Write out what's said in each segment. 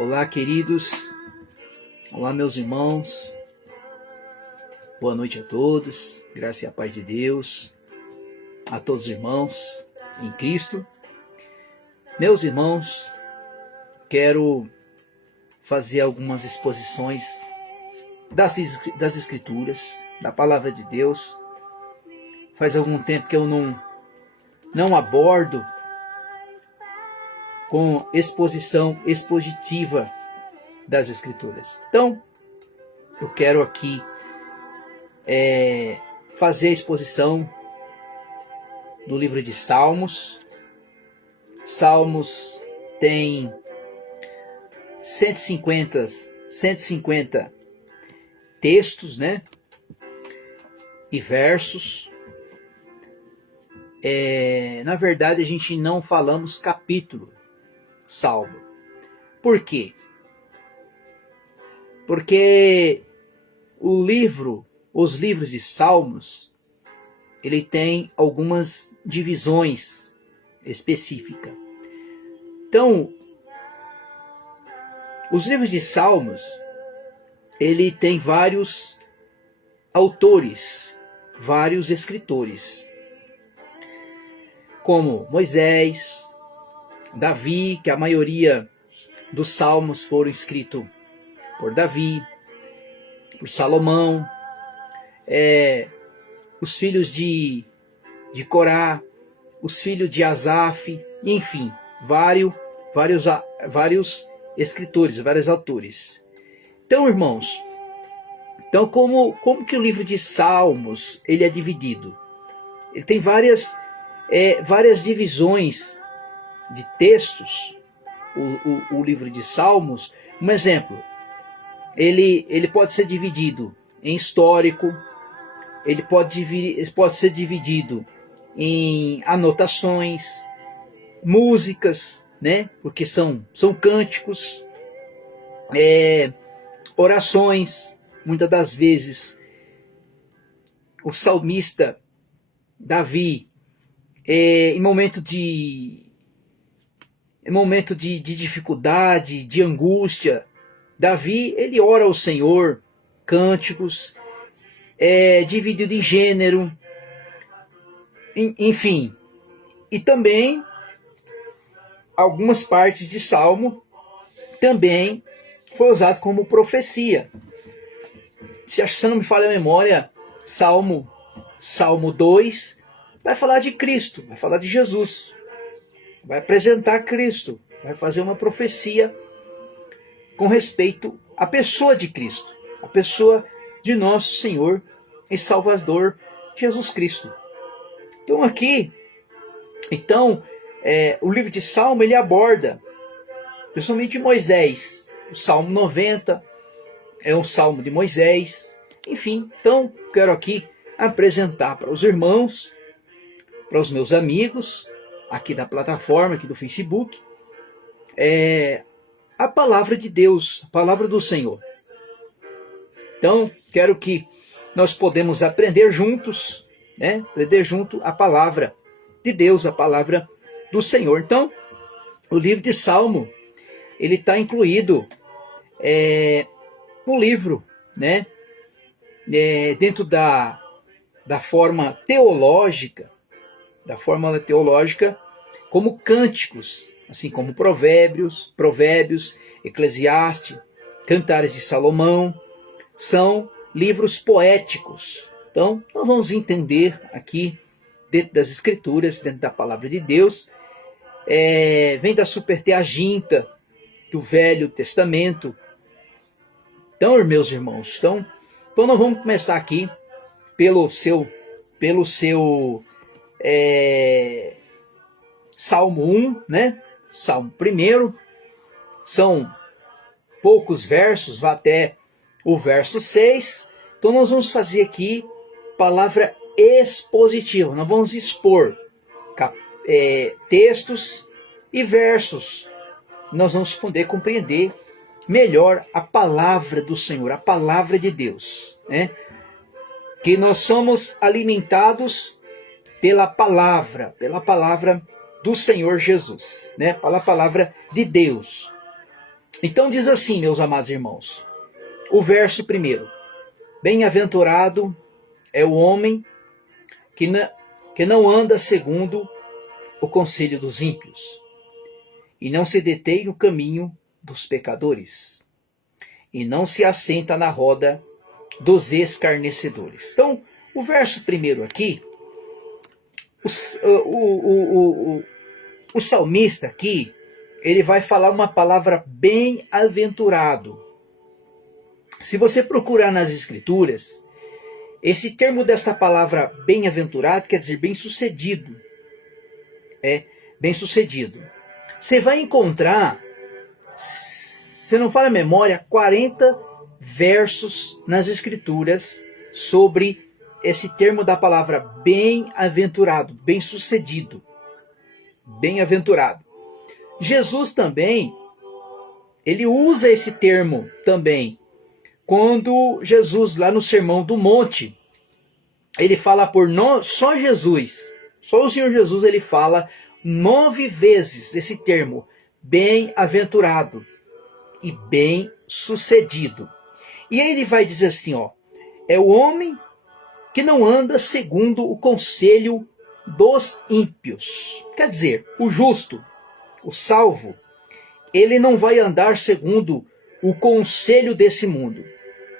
Olá, queridos. Olá, meus irmãos. Boa noite a todos. Graça e a paz de Deus. A todos os irmãos em Cristo. Meus irmãos, quero fazer algumas exposições das Escrituras, da Palavra de Deus. Faz algum tempo que eu não abordo com exposição expositiva das Escrituras. Então, eu quero aqui fazer a exposição do livro de Salmos. Salmos tem 150 textos, né? E versos. Na verdade, a gente não falamos capítulo Salmo. Por quê? Porque os livros de Salmos, ele tem algumas divisões específicas. Então, os livros de Salmos, ele tem vários autores, vários escritores, como Moisés, Davi, que a maioria dos salmos foram escritos por Davi, por Salomão, os filhos de Corá, os filhos de Asaf, enfim, vários escritores, vários autores. Então, irmãos, como que o livro de Salmos ele é dividido? Ele tem várias divisões de textos. O livro de Salmos, um exemplo, ele pode ser dividido em histórico, ele pode ser dividido em anotações, músicas, né? Porque são cânticos, orações. Muitas das vezes o salmista Davi, em momento de dificuldade, de angústia, Davi, ele ora ao Senhor, cânticos, dividido em gênero, enfim. E também, algumas partes de Salmo também foi usado como profecia. Se não me falha a memória, Salmo 2 vai falar de Cristo, vai falar de Jesus. Vai apresentar Cristo, vai fazer uma profecia com respeito à pessoa de Cristo, a pessoa de nosso Senhor e Salvador Jesus Cristo. Então aqui, o livro de Salmo ele aborda, principalmente Moisés. O Salmo 90 é um salmo de Moisés. Enfim, então quero aqui apresentar para os irmãos, para os meus amigos, aqui da plataforma, aqui do Facebook, a palavra de Deus, a palavra do Senhor. Então, quero que nós podemos aprender juntos, né? Aprender junto a palavra de Deus, a palavra do Senhor. Então, o livro de Salmo, ele está incluído no livro, né? Dentro da forma teológica, como cânticos, assim como Provérbios, Eclesiastes, Cantares de Salomão, são livros poéticos. Então, nós vamos entender aqui, dentro das Escrituras, dentro da Palavra de Deus, vem da Septuaginta, do Velho Testamento. Então, meus irmãos, então nós vamos começar aqui pelo seu Salmo 1, né? Salmo 1, são poucos versos, vai até o verso 6. Então nós vamos fazer aqui palavra expositiva. Nós vamos expor textos e versos. Nós vamos poder compreender melhor a palavra do Senhor, a palavra de Deus, né? Que nós somos alimentados pela palavra do Senhor Jesus, né? Pela palavra de Deus. Então diz assim, meus amados irmãos, o verso primeiro: bem-aventurado é o homem que não anda segundo o conselho dos ímpios, e não se detém no caminho dos pecadores, e não se assenta na roda dos escarnecedores. Então, o verso primeiro aqui, o salmista aqui, ele vai falar uma palavra bem-aventurado. Se você procurar nas escrituras, esse termo desta palavra bem-aventurado quer dizer bem-sucedido. É, bem-sucedido. Você vai encontrar, se não falha a memória, 40 versos nas escrituras sobre esse termo da palavra bem-aventurado, bem-sucedido. Bem-aventurado. Jesus também, ele usa esse termo também. Quando Jesus, lá no Sermão do Monte, ele fala por só Jesus, só o Senhor Jesus, ele fala 9 vezes esse termo, bem-aventurado e bem-sucedido. E aí ele vai dizer assim, ó, é o homem que não anda segundo o conselho dos ímpios. Quer dizer, o justo, o salvo, ele não vai andar segundo o conselho desse mundo.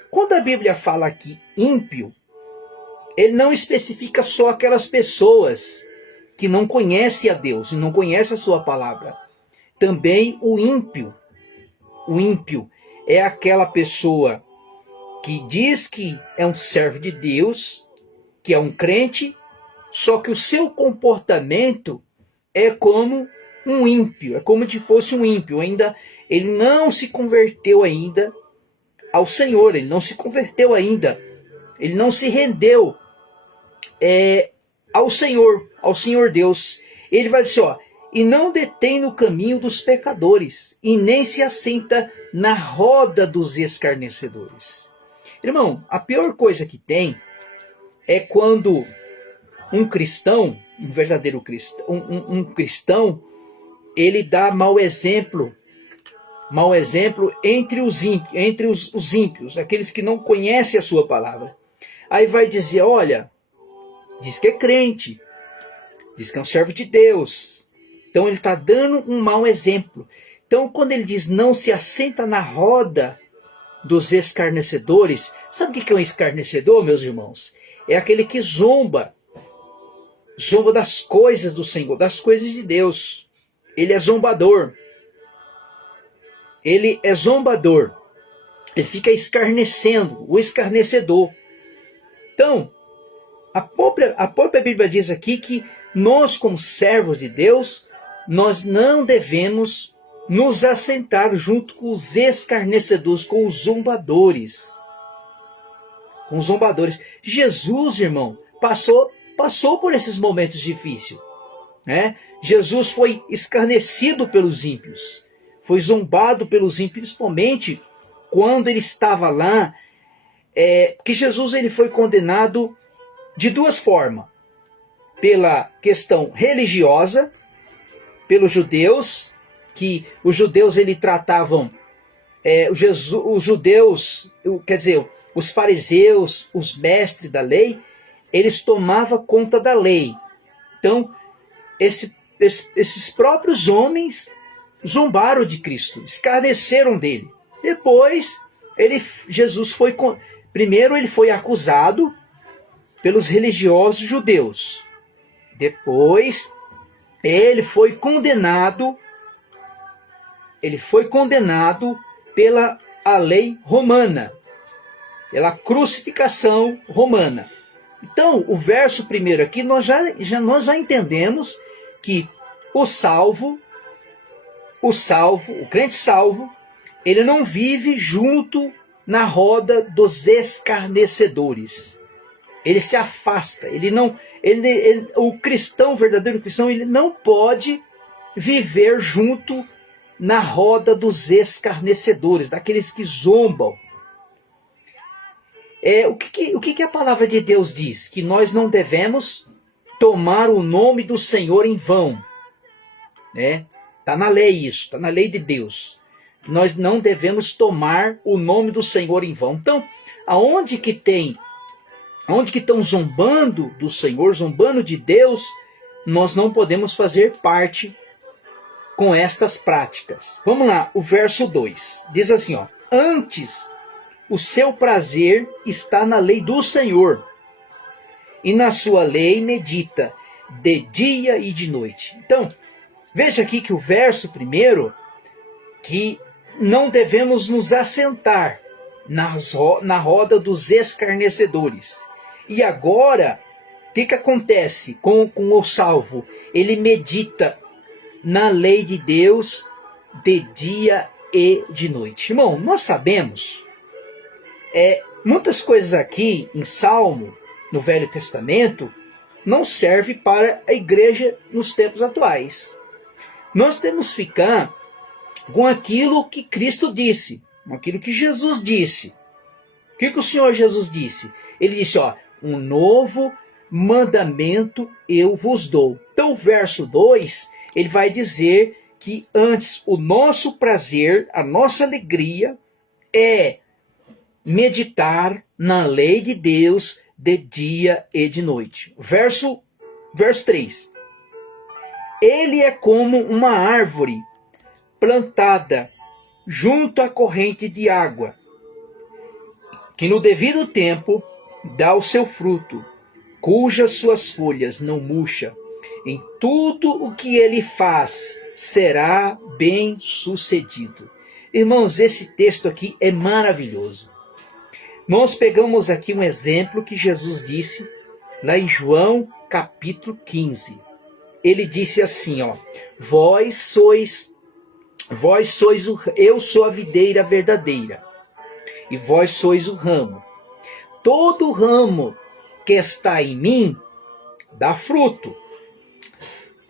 Quando a Bíblia fala aqui ímpio, ele não especifica só aquelas pessoas que não conhecem a Deus e não conhecem a sua palavra. Também o ímpio. O ímpio é aquela pessoa que diz que é um servo de Deus, que é um crente, só que o seu comportamento é como um ímpio, é como se fosse um ímpio. Ainda ele não se converteu ainda ao Senhor, ele não se converteu ainda, ele não se rendeu ao Senhor Deus. Ele vai dizer, ó, e não detém no caminho dos pecadores, e nem se assenta na roda dos escarnecedores. Irmão, a pior coisa que tem é quando um cristão, um verdadeiro cristão, um cristão, ele dá mau exemplo entre os ímpios, aqueles que não conhecem a sua palavra. Aí vai dizer, olha, diz que é crente, diz que é um servo de Deus. Então ele está dando um mau exemplo. Então quando ele diz não se assenta na roda dos escarnecedores, sabe o que é um escarnecedor, meus irmãos? É aquele que zomba das coisas do Senhor, das coisas de Deus. Ele é zombador. Ele é zombador. Ele fica escarnecendo, o escarnecedor. Então, a própria Bíblia diz aqui que nós, como servos de Deus, nós não devemos nos assentar junto com os escarnecedores, com os zombadores. Com os zombadores. Jesus, irmão, passou por esses momentos difíceis. Né? Jesus foi escarnecido pelos ímpios. Foi zombado pelos ímpios, principalmente quando ele estava lá. Que Jesus ele foi condenado de duas formas. Pela questão religiosa, pelos judeus, que os judeus ele tratavam, os judeus, quer dizer, os fariseus, os mestres da lei, eles tomavam conta da lei. Então, esses próprios homens zombaram de Cristo, escarneceram dele. Depois, Jesus foi, primeiro ele foi acusado pelos religiosos judeus. Depois, ele foi condenado pela a lei romana, pela crucificação romana. Então, o verso primeiro aqui, nós já entendemos que o crente salvo, ele não vive junto na roda dos escarnecedores. Ele se afasta, o cristão, o verdadeiro cristão, ele não pode viver junto na roda dos escarnecedores, daqueles que zombam. O que a palavra de Deus diz? Que nós não devemos tomar o nome do Senhor em vão. Está na lei isso, está na lei de Deus. Nós não devemos tomar o nome do Senhor em vão. Então, aonde que estão zombando do Senhor, zombando de Deus, nós não podemos fazer parte com estas práticas. Vamos lá, o verso 2. Diz assim, ó: antes o seu prazer está na lei do Senhor, e na sua lei medita de dia e de noite. Então, veja aqui que o verso primeiro, que não devemos nos assentar na roda dos escarnecedores. E agora, o que acontece com o salvo? Ele medita na lei de Deus de dia e de noite. Irmão, nós sabemos, muitas coisas aqui em Salmo, no Velho Testamento, não serve para a igreja nos tempos atuais. Nós temos que ficar com aquilo que Cristo disse, com aquilo que Jesus disse. O que o Senhor Jesus disse? Ele disse, ó, um novo mandamento eu vos dou. Então o verso 2, ele vai dizer que antes o nosso prazer, a nossa alegria é meditar na lei de Deus de dia e de noite. Verso 3. Ele é como uma árvore plantada junto à corrente de água, que no devido tempo dá o seu fruto, cujas suas folhas não murcham. Em tudo o que ele faz será bem sucedido. Irmãos, esse texto aqui é maravilhoso. Nós pegamos aqui um exemplo que Jesus disse lá em João capítulo 15. Ele disse assim, ó: eu sou a videira verdadeira, e vós sois o ramo. Todo ramo que está em mim dá fruto,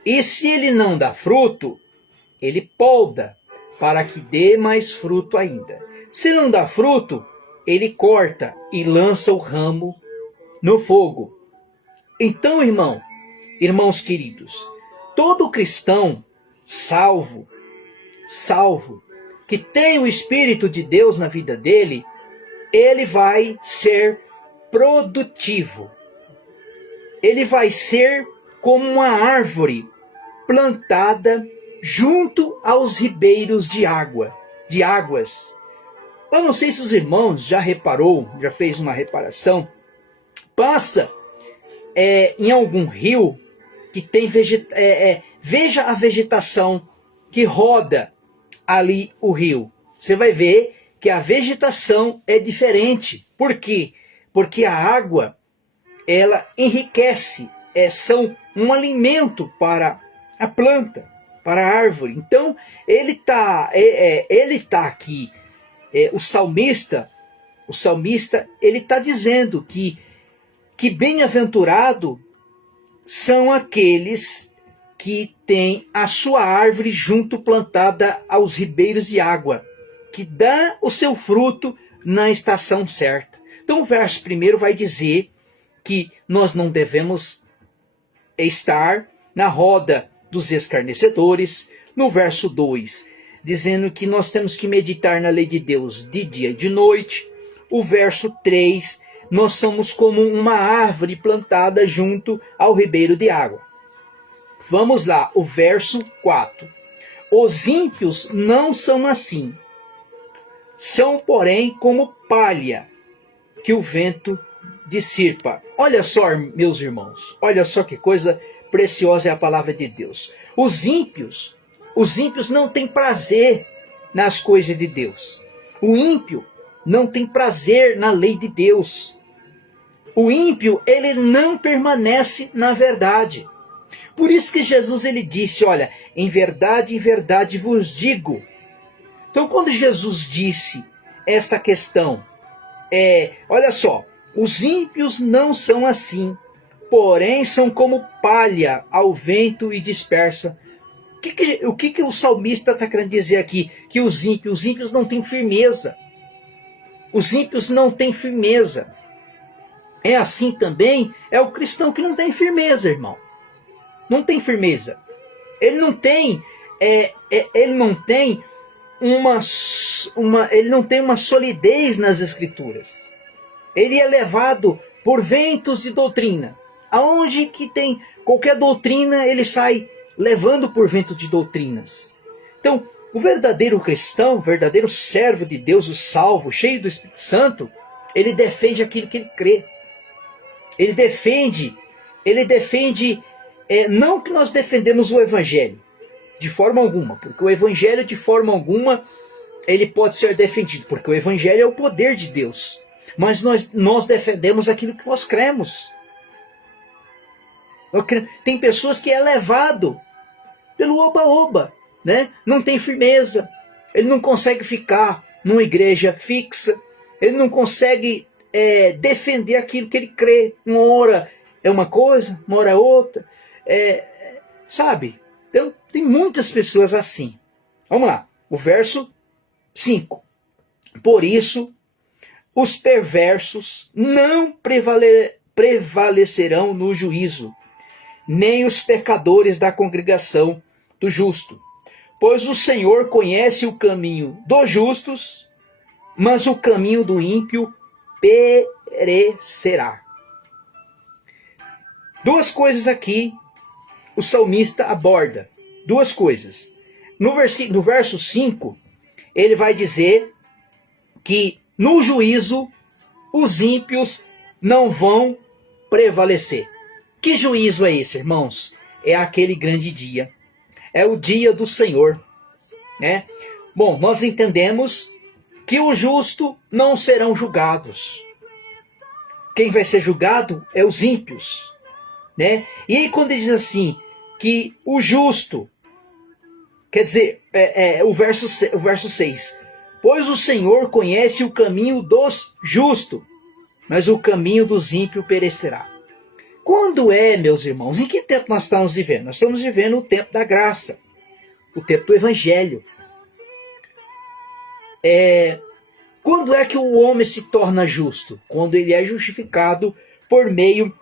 e se ele não dá fruto, ele poda, para que dê mais fruto ainda. Se não dá fruto, ele corta e lança o ramo no fogo. Então, irmãos queridos, todo cristão salvo, que tem o Espírito de Deus na vida dele, ele vai ser produtivo. Ele vai ser como uma árvore plantada junto aos ribeiros de águas. Eu não sei se os irmãos já fez uma reparação, passa em algum rio que tem veja a vegetação que roda ali o rio. Você vai ver que a vegetação é diferente. Por quê? Porque a água, ela enriquece, são um alimento para a planta, para a árvore. Então, ele tá aqui, o salmista, ele está dizendo que bem-aventurado são aqueles que têm a sua árvore junto plantada aos ribeiros de água, que dá o seu fruto na estação certa. Então o verso 1 vai dizer que nós não devemos estar na roda dos escarnecedores. No verso 2, dizendo que nós temos que meditar na lei de Deus de dia e de noite. O verso 3, nós somos como uma árvore plantada junto ao ribeiro de água. Vamos lá, o verso 4. Os ímpios não são assim. São, porém, como palha que o vento dissipa. Olha só, meus irmãos, olha só que coisa preciosa é a palavra de Deus. Os ímpios não têm prazer nas coisas de Deus. O ímpio não tem prazer na lei de Deus. O ímpio, ele não permanece na verdade. Por isso que Jesus ele disse, olha, em verdade vos digo. Então quando Jesus disse esta questão, olha só, os ímpios não são assim, porém são como palha ao vento e dispersa. O que o salmista está querendo dizer aqui? Que os ímpios não têm firmeza. Os ímpios não têm firmeza. É assim também, é o cristão que não tem firmeza, irmão. Não tem firmeza. Ele não tem ele não tem uma solidez nas escrituras. Ele é levado por ventos de doutrina. Aonde que tem qualquer doutrina, ele sai levando por vento de doutrinas. Então, o verdadeiro cristão, o verdadeiro servo de Deus, o salvo, cheio do Espírito Santo, ele defende aquilo que ele crê. Ele defende, não que nós defendemos o Evangelho, de forma alguma, porque o Evangelho, de forma alguma, ele pode ser defendido, porque o Evangelho é o poder de Deus. Mas nós defendemos aquilo que nós cremos. Tem pessoas que é levado pelo oba-oba, né? Não tem firmeza, ele não consegue ficar numa igreja fixa, ele não consegue defender aquilo que ele crê. Uma hora é uma coisa, uma hora é outra. Sabe? Então, tem muitas pessoas assim. Vamos lá, o verso 5. Por isso, os perversos não prevalecerão no juízo, nem os pecadores da congregação do justo. Pois o Senhor conhece o caminho dos justos, mas o caminho do ímpio perecerá. Duas coisas aqui o salmista aborda. Duas coisas. No verso 5, ele vai dizer que no juízo os ímpios não vão prevalecer. Que juízo é esse, irmãos? É aquele grande dia. É o dia do Senhor, né? Bom, nós entendemos que os justos não serão julgados. Quem vai ser julgado é os ímpios, né? E aí quando ele diz assim, que o justo, quer dizer, o verso 6, pois o Senhor conhece o caminho dos justos, mas o caminho dos ímpios perecerá. Quando meus irmãos, em que tempo nós estamos vivendo? Nós estamos vivendo o tempo da graça, o tempo do Evangelho. Quando é que o homem se torna justo? Quando ele é justificado por meio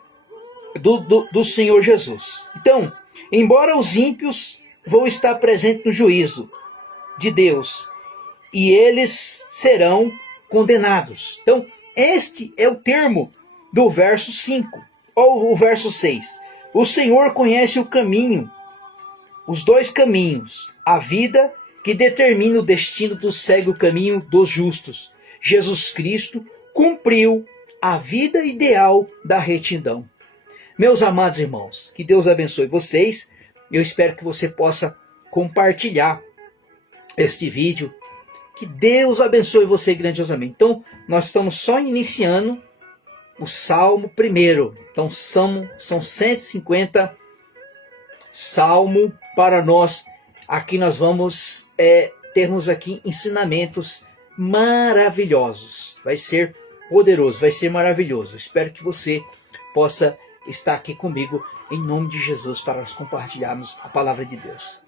do Senhor Jesus. Então, embora os ímpios vão estar presentes no juízo de Deus, e eles serão condenados. Então, este é o termo do verso 5, ou o verso 6. O Senhor conhece o caminho, os dois caminhos, a vida que determina o destino do segue o caminho dos justos. Jesus Cristo cumpriu a vida ideal da retidão. Meus amados irmãos, que Deus abençoe vocês. Eu espero que você possa compartilhar este vídeo. Que Deus abençoe você grandiosamente. Então, nós estamos só iniciando o Salmo primeiro. Então, são 150 Salmo para nós. Aqui nós vamos termos aqui ensinamentos maravilhosos. Vai ser poderoso, vai ser maravilhoso. Espero que você possa estar aqui comigo em nome de Jesus para nós compartilharmos a palavra de Deus.